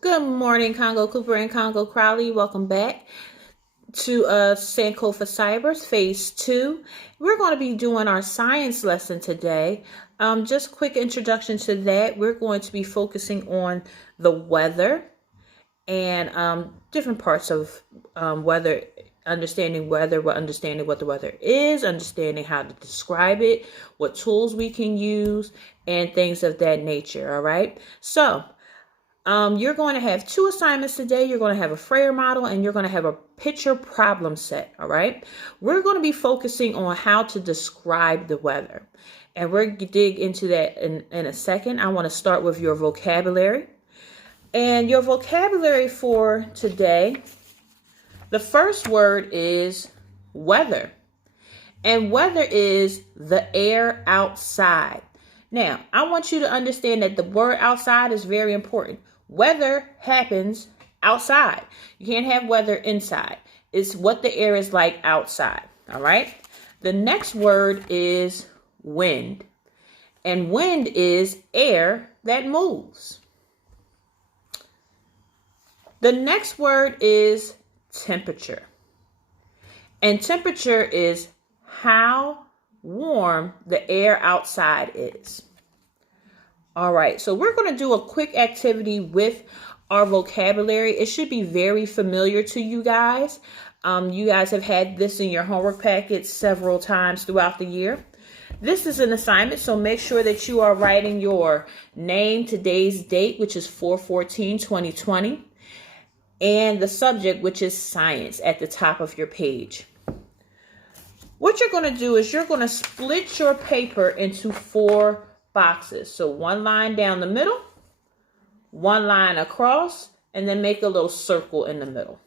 Good morning, Congo Cooper and Congo Crowley. Welcome back to Sankofa Cybers Phase 2. We're going to be doing our science lesson today. Just quick introduction to that. We're going to be focusing on the weather and different parts of weather, understanding weather, understanding what the weather is, understanding how to describe it, what tools we can use, and things of that nature. All right. So you're going to have two assignments today. You're going to have a Frayer model and you're going to have a picture problem set. All right. We're going to be focusing on how to describe the weather. And we're going to dig into that in a second. I want to start with your vocabulary. And your vocabulary for today, the first word is weather. And weather is the air outside. Now, I want you to understand that the word outside is very important. Weather happens outside. You can't have weather inside. It's what the air is like outside. All right. The next word is wind. And wind is air that moves. The next word is temperature. And temperature is how warm the air outside is. All right, so we're going to do a quick activity with our vocabulary. It should be very familiar to you guys. You guys have had this in your homework packets several times throughout the year. This is an assignment, so make sure that you are writing your name, today's date, which is 4/14/2020, and the subject, which is science, at the top of your page. What you're going to do is you're going to split your paper into 4 boxes. So one line down the middle, one line across, and then make a little circle in the middle.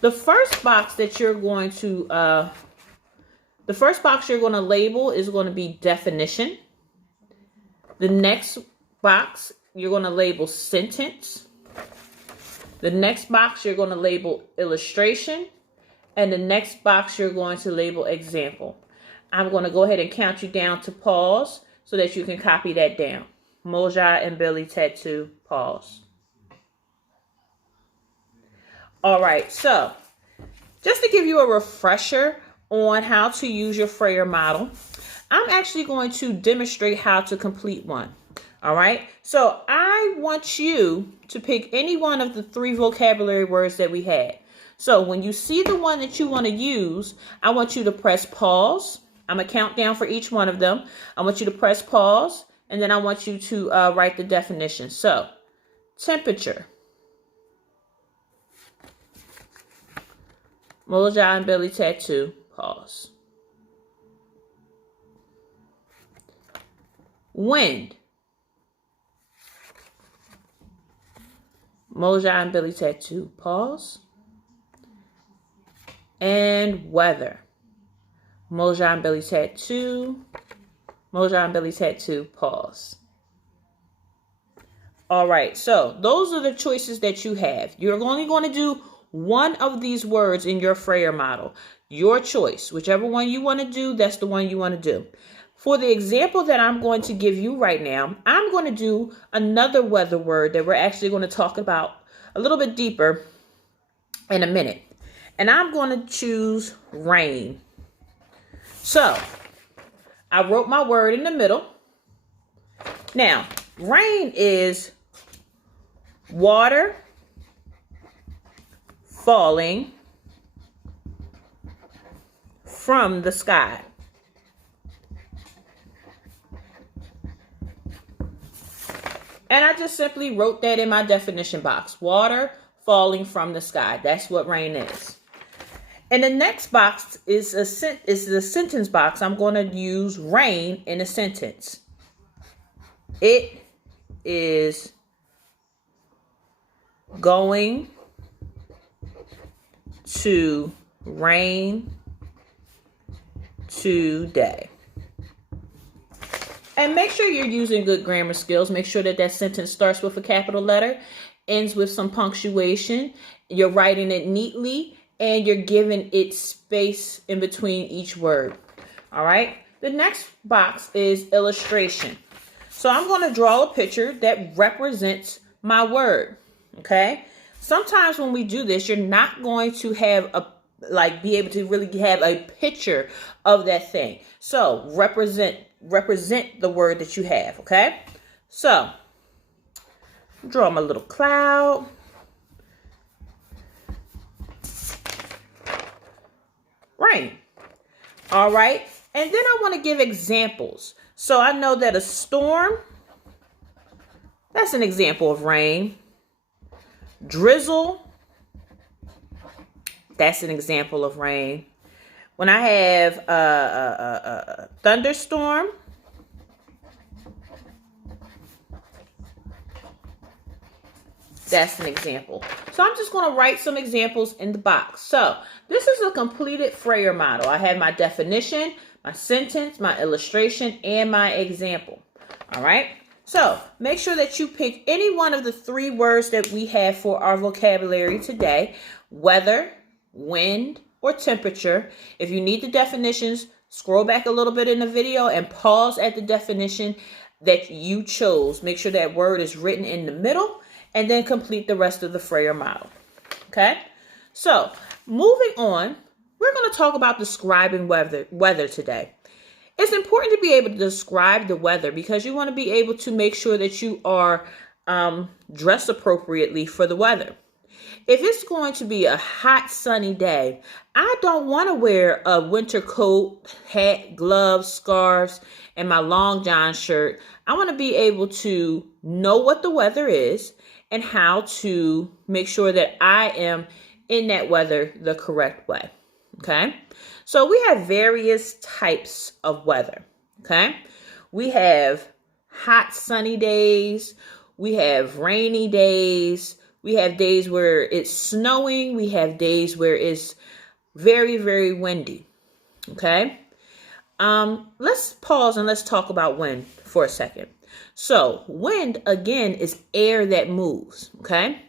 The first box that you're going to, label is going to be definition. The next box, you're going to label sentence. The next box, you're going to label illustration. And the next box, you're going to label example. I'm going to go ahead and count you down to pause so that you can copy that down. Moja and Billy Tattoo, pause. All right, so just to give you a refresher on how to use your Frayer model, I'm actually going to demonstrate how to complete one. All right, so I want you to pick any one of the 3 vocabulary words that we had. So when you see the one that you want to use, I want you to press pause. I'm going to count down for each one of them. I want you to press pause, and then I want you to write the definition. So, temperature. Moja and Billy Tattoo, pause. Wind. Moja and Billy Tattoo, pause. And weather. Moja and Billy Tattoo. Moja and Billy Tattoo, pause. All right, so those are the choices that you have. You're only going to do one of these words in your Frayer model. Your choice. Whichever one you want to do, that's the one you want to do. For the example that I'm going to give you right now, I'm going to do another weather word that we're actually going to talk about a little bit deeper in a minute. And I'm going to choose rain. So, I wrote my word in the middle. Now, rain is water falling from the sky. And I just simply wrote that in my definition box. Water falling from the sky. That's what rain is. And the next box is the sentence box. I'm going to use rain in a sentence. It is going to rain today. And make sure you're using good grammar skills. Make sure that sentence starts with a capital letter, ends with some punctuation. You're writing it neatly, and you're giving it space in between each word. All right. The next box is illustration. So I'm going to draw a picture that represents my word. Okay. Sometimes when we do this, you're not going to have be able to really have a picture of that thing. So represent the word that you have. Okay. So draw my little cloud. Rain. All right. And then I want to give examples. So I know that a storm, that's an example of rain. Drizzle, that's an example of rain. When I have a thunderstorm, that's an example. So I'm just going to write some examples in the box. So this is a completed Frayer model. I have my definition, my sentence, my illustration, and my example. All right. So make sure that you pick any one of the 3 words that we have for our vocabulary today: weather, wind, or temperature. If you need the definitions, scroll back a little bit in the video and pause at the definition that you chose. Make sure that word is written in the middle, and then complete the rest of the Frayer model. Okay? So moving on, we're going to talk about describing weather today. It's important to be able to describe the weather because you want to be able to make sure that you are dressed appropriately for the weather. If it's going to be a hot, sunny day, I don't want to wear a winter coat, hat, gloves, scarves, and my long john shirt. I want to be able to know what the weather is and how to make sure that I am in that weather the correct way. Okay? So we have various types of weather. Okay? We have hot, sunny days. We have rainy days. We have days where it's snowing. We have days where it's very, very windy. Okay? Let's pause and let's talk about wind for a second. So wind, again, is air that moves. Okay?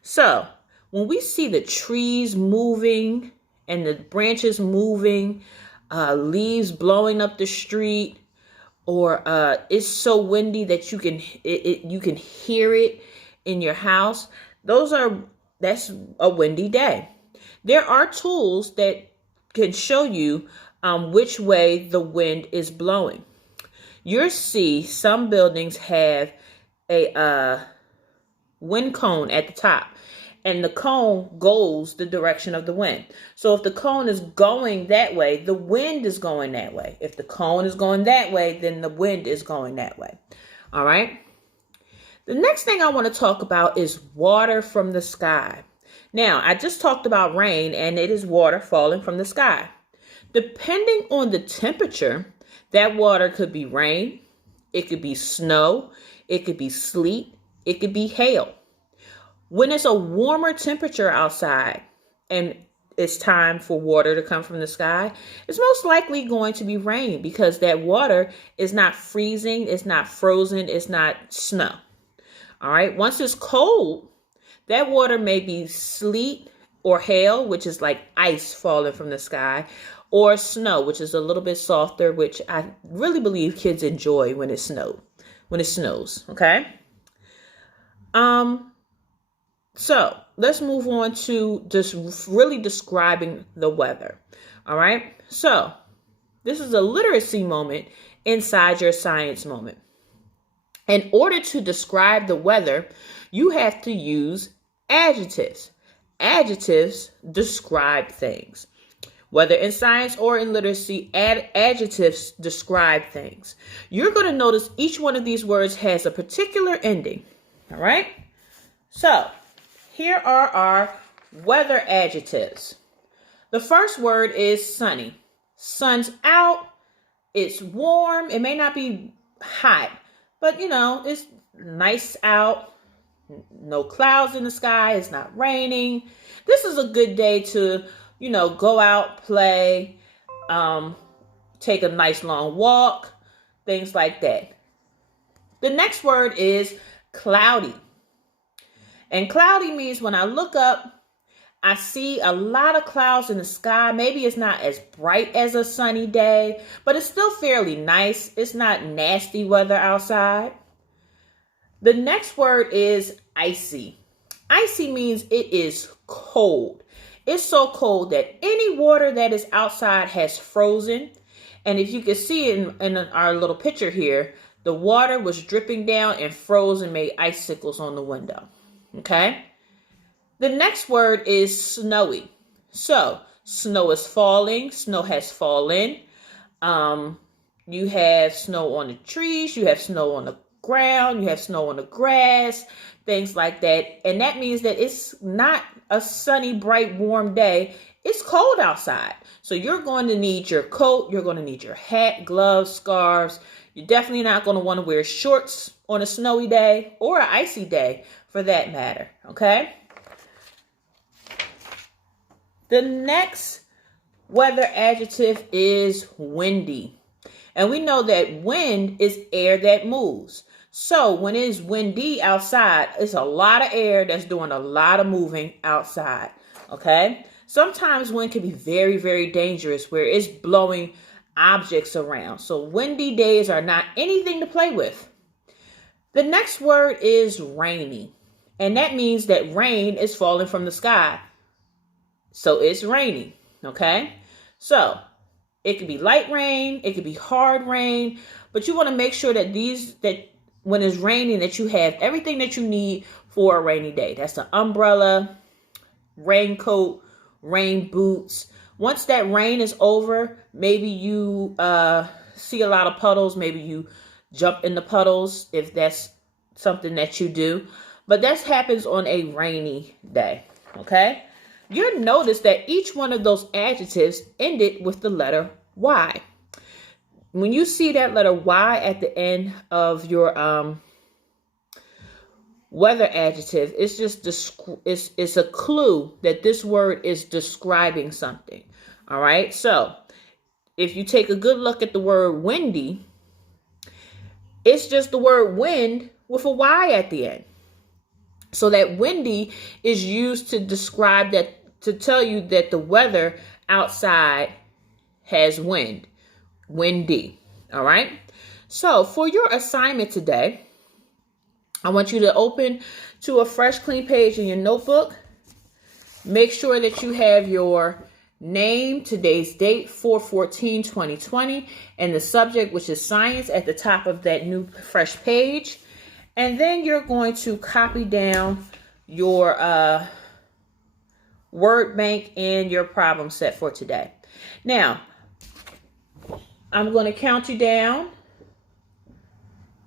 So when we see the trees moving and the branches moving, leaves blowing up the street, or it's so windy that you can hear it in your house, that's a windy day. There are tools that can show you which way the wind is blowing. You'll see some buildings have a wind cone at the top, and the cone goes the direction of the wind. So if the cone is going that way, the wind is going that way. If the cone is going that way, then the wind is going that way. All right. The next thing I want to talk about is water from the sky. Now, I just talked about rain, and it is water falling from the sky. Depending on the temperature, that water could be rain, it could be snow, it could be sleet, it could be hail. When it's a warmer temperature outside and it's time for water to come from the sky, it's most likely going to be rain because that water is not freezing, it's not frozen, it's not snow. All right. Once it's cold, that water may be sleet or hail, which is like ice falling from the sky, or snow, which is a little bit softer, which I really believe kids enjoy when it snows. Okay. So let's move on to just really describing the weather. All right. So this is a literacy moment inside your science moment. In order to describe the weather, you have to use adjectives. Adjectives describe things. Whether in science or in literacy, adjectives describe things. You're going to notice each one of these words has a particular ending. All right. So here are our weather adjectives. The first word is sunny. Sun's out. It's warm. It may not be hot, but it's nice out. No clouds in the sky. It's not raining. This is a good day to, go out, play, take a nice long walk, things like that. The next word is cloudy. And cloudy means when I look up, I see a lot of clouds in the sky. Maybe it's not as bright as a sunny day, but it's still fairly nice. It's not nasty weather outside. The next word is icy. Icy means it is cold. It's so cold that any water that is outside has frozen. And if you can see in our little picture here, the water was dripping down and froze and made icicles on the window. Okay? The next word is snowy. So, snow is falling. Snow has fallen. You have snow on the trees. You have snow on the ground. You have snow on the grass. Things like that. And that means that it's not a sunny, bright, warm day. It's cold outside. So you're going to need your coat. You're going to need your hat, gloves, scarves. You're definitely not going to want to wear shorts on a snowy day or an icy day for that matter. Okay? The next weather adjective is windy. And we know that wind is air that moves. So when it's windy outside, it's a lot of air that's doing a lot of moving outside. Okay? Sometimes wind can be very, very dangerous where it's blowing objects around. So windy days are not anything to play with. The next word is rainy. And that means that rain is falling from the sky. So it's raining. Okay? So it could be light rain, it could be hard rain, but you want to make sure that when it's raining that you have everything that you need for a rainy day. That's the umbrella, raincoat, rain boots. Once that rain is over, maybe you see a lot of puddles, maybe you jump in the puddles if that's something that you do. But that happens on a rainy day, okay? You'll notice that each one of those adjectives ended with the letter Y. When you see that letter Y at the end of your weather adjective, it's just it's a clue that this word is describing something. All right. So if you take a good look at the word windy, it's just the word wind with a Y at the end. So that windy is used to describe that, to tell you that the weather outside has wind. Windy. All right. So for your assignment today, I want you to open to a fresh, clean page in your notebook. Make sure that you have your name, today's date, 4/14/2020, and the subject, which is science, at the top of that new fresh page. And then you're going to copy down your word bank and your problem set for today. Now, I'm going to count you down.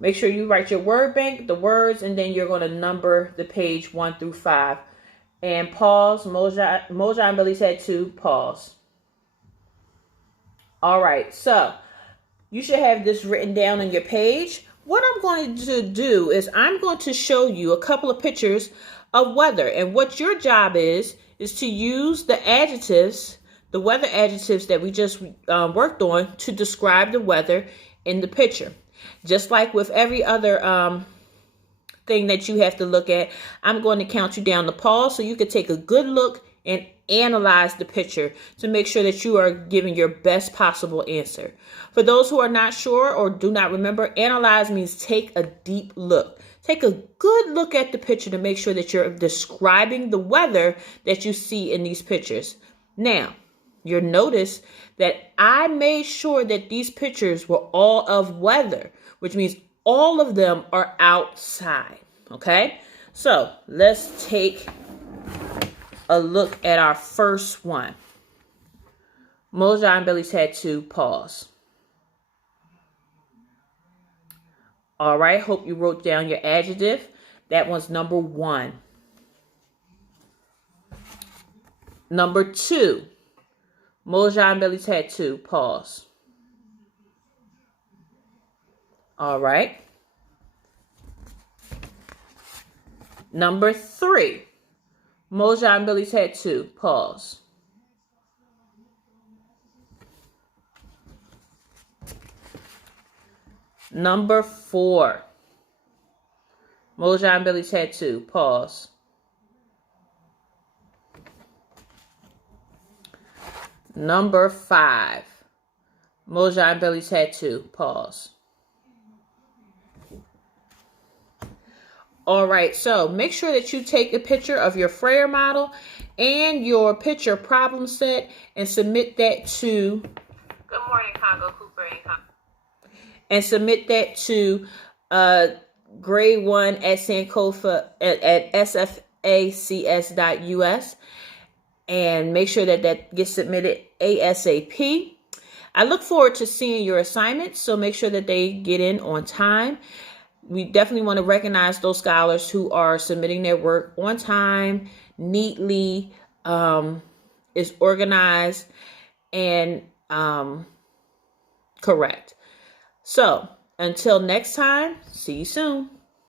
Make sure you write your word bank, the words, and then you're going to number the page 1 through 5. And pause. Moja and Billy said 2. Pause. All right. So you should have this written down on your page. What I'm going to do is I'm going to show you a couple of pictures of weather. And what your job is to use the adjectives, the weather adjectives that we just worked on to describe the weather in the picture. Just like with every other thing that you have to look at, I'm going to count you down to pause so you can take a good look and analyze the picture to make sure that you are giving your best possible answer. For those who are not sure or do not remember, analyze means take a deep look. Take a good look at the picture to make sure that you're describing the weather that you see in these pictures. Now, you'll notice that I made sure that these pictures were all of weather, which means all of them are outside. Okay? So let's take a look at our first one. Moja and Billy's had to pause. All right. Hope you wrote down your adjective. That one's number 1. Number 2. Moja and Billy's had to pause. All right. Number 3. Moja and Billy's had to pause. Number 4. Moja and Billy's had to pause. Number 5. Moja and Billy's had to pause. All right, so make sure that you take a picture of your Frayer model and your picture problem set and submit that to Good morning, Congo Cooper and Congo. And submit that to grade 1 at Sankofa at sfacs.us, and make sure that that gets submitted ASAP. I look forward to seeing your assignments, so make sure that they get in on time. We definitely want to recognize those scholars who are submitting their work on time, neatly, is organized, and correct. So until next time, see you soon.